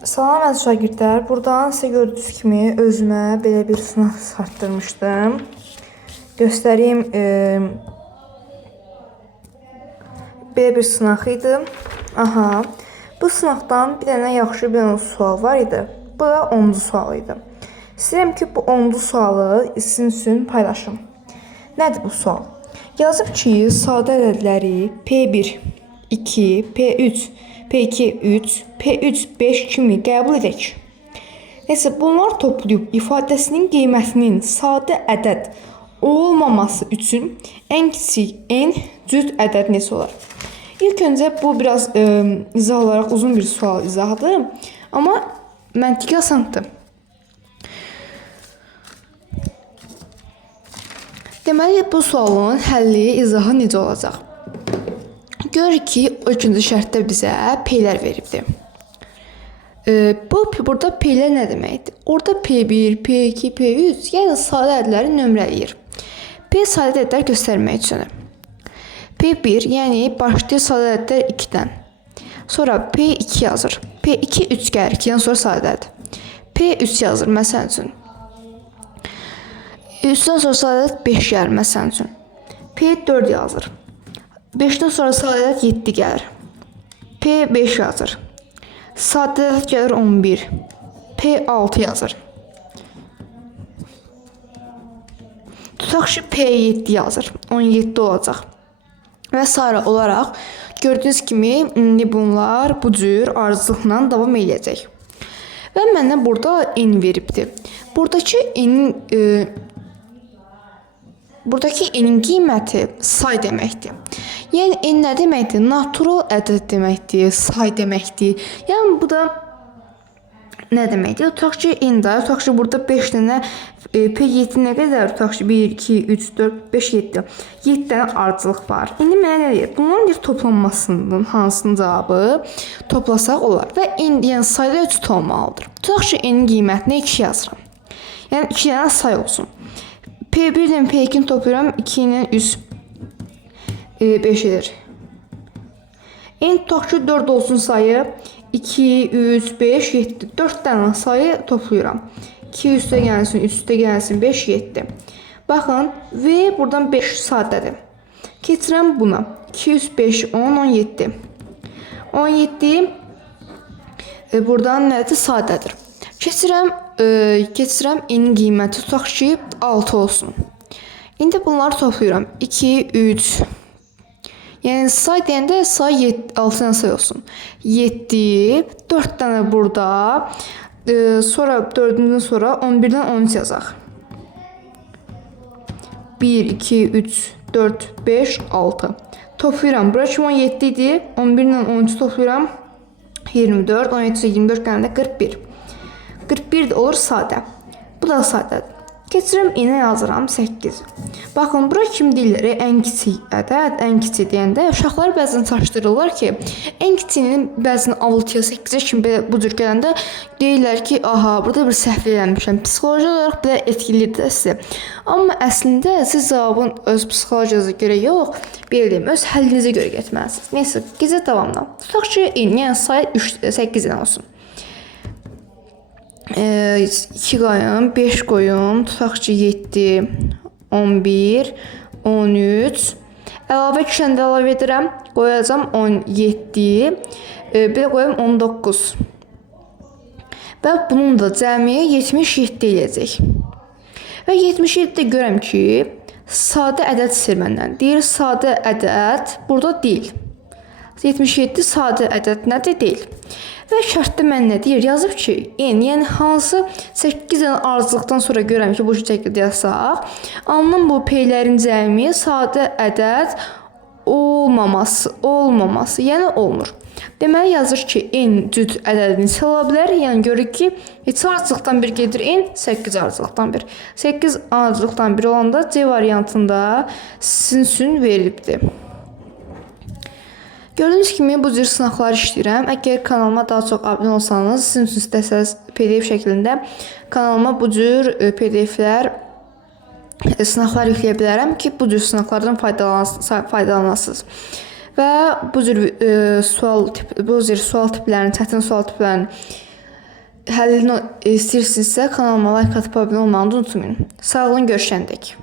Salam əziz şagirdlər, buradan sizə gördüyünüz kimi özümə belə bir sınaq çıxartdırmışdım. Göstəreyim, belə bir sınaq idi. Aha, bu sınaqdan bir dənə yaxşı bir sual var idi. Bu da 10-cu sual idi. İstəyirəm ki, bu 10-cu sualı sizin üçün paylaşım. Nədir bu sual? Yazıb ki, sadə ədədləri P1, 2, P3, P2, 3, P3, 5 kimi qəbul edək. Nəsə, bunlar toplayıb ifadəsinin qiymətinin sadə ədəd olmaması üçün ən kiçik n cüt ədəd neçə olar? İlk öncə bu biraz izah olaraq uzun bir sual izahıdır, amma məntiqi asandır. Deməli, bu sualın həlli, izahı necə olacaq? Görürük ki, o ikinci şərtdə bizə P'lər veribdir. Burada P'lər nə deməkdir? Orada P1, P2, P3, yəni sadə ədədləri nömrələyir. P sadə ədədlər göstərmək üçün. P1, yəni başlayır sadə ədədlər 2-dən. Sonra P2 yazır. P2, 3 gəlir, 2-dən sonra sadə ədəd. P3 yazır, məsəl üçün. 3-dən sonra sadə ədəd 5 gəlir, məsəl üçün. P4 yazır. 5-dən sonra sadə ədəd 7 gəlir. P5 yazır. Sadə ədəd gəlir 11. P6 yazır. Tutaq ki, P7 yazır. 17 olacaq. Və s. olaraq gördüyünüz kimi bunlar bu cür ardıcılıqla davam edəcək. Və mənə burada n veribdir. Buradakı n-in qiyməti say deməkdir. Yəni n nə deməkdir? Natural ədəd deməkdir, say deməkdir. Yəni bu da nə deməkdir? Tutaq ki, n də, tutaq ki, burada 5 dənə P7 nə qədər? Tutaq ki, 1, 2, 3, 4, 5, 7. 7 dənə ardıcılıq var. İndi mənə nə deyir? Bunların bir toplanmasının hansının cavabı toplasaq olar. Və n, yəni sayda 3 olmalıdır. Tutaq ki, n-in qiymətinə 2 yazıram. Yəni 2 dənə say olsun. P1 ilə P2-ni toplayıram, 2 ilə 3, 5 edir. N tutaq ki, 4 olsun sayı, 2, 3, 5, 7. 4 dənə sayı toplayıram. 2 üstə gəlsin, 3 üstə gəlsin, 5, 7. Baxın, V buradan 5 sadədir. Keçirəm buna. 2, 3, 5, 10, 17. 17 buradan nədir? Sadədir. Keçirəm n qiyməti, tutaq ki, 6 olsun. İndi bunları toplayıram. 2, 3. Yəni say deyəndə say 6 dənə say olsun. 7, 4 dənə burada. Sonra 4-dən sonra 11-dən 13 yazaq. 1, 2, 3, 4, 5, 6. Toplayıram. Bura kimi 17 idi. 11-dən 13 toplayıram. 24, 17, 24 gələndə 41. 41 də olur sadə. Bu da sadədir. Keçirəm n-ə yazıram 8. Baxın, bura kimi deyirlər, ən kiçik ədəd, ən kiçik deyəndə uşaqlar bəzən çaşdırırlar ki, ən kiçiyinin bəzən 6-ya 8-ə kimi bu cür gələndə deyirlər ki, aha, burada bir səhv eləmişəm. Psixoloji olaraq belə etkilidir də sizə. Amma əslində siz cavabın öz psixologiyasına görə yox, belə deyim, öz həllinizə görə getməlisiniz. Neysə, gecə davamla. Tutaq ki, yəni say 8-dən olsun. 2 qoyum, 5 qoyum, tutaq ki 7, 11, 13. Əlavə köşəndə əlavə edirəm, qoyacam 17, bir də qoyum 19. Və bunun da cəmi 77 eləyəcək. Və 77-də görəm ki, sadə ədəd istəyir məndən. Deyir, sadə ədəd burada deyil. 77 sadə ədəd nədir? Deyil. Və şərtdə mən nə deyir? Yazıb ki, n, yəni hansı 8 dənə ardıcılıqdan sonra görəm ki, bu şəkildə yazsaq, alınan bu P'lərin cəmi sadə ədəd olmaması, yəni olmur. Deməli, yazır ki, n cüt ədədi neçə ola bilər? Yəni görürük ki, neçə ardıcılıqdan bir gedir n? 8 ardıcılıqdan bir. 8 ardıcılıqdan bir olanda C variantında sizin üçün verilibdir. Gördüyünüz kimi bu cür sınaqlar işləyirəm. Əgər kanalıma daha çox abunə olsanız, sizin üçün istəsəz PDF şəklində kanalıma bu cür PDF-lər, sınaqlar yükləyə bilərəm ki, bu cür sınaqlardan faydalanasınız. Və bu cür sual tiplərinin, çətin sual tiplərinin həllini istəyirsinizsə kanalıma like atıb abunə olmağı unutmayın. Sağ olun, görüşəndək.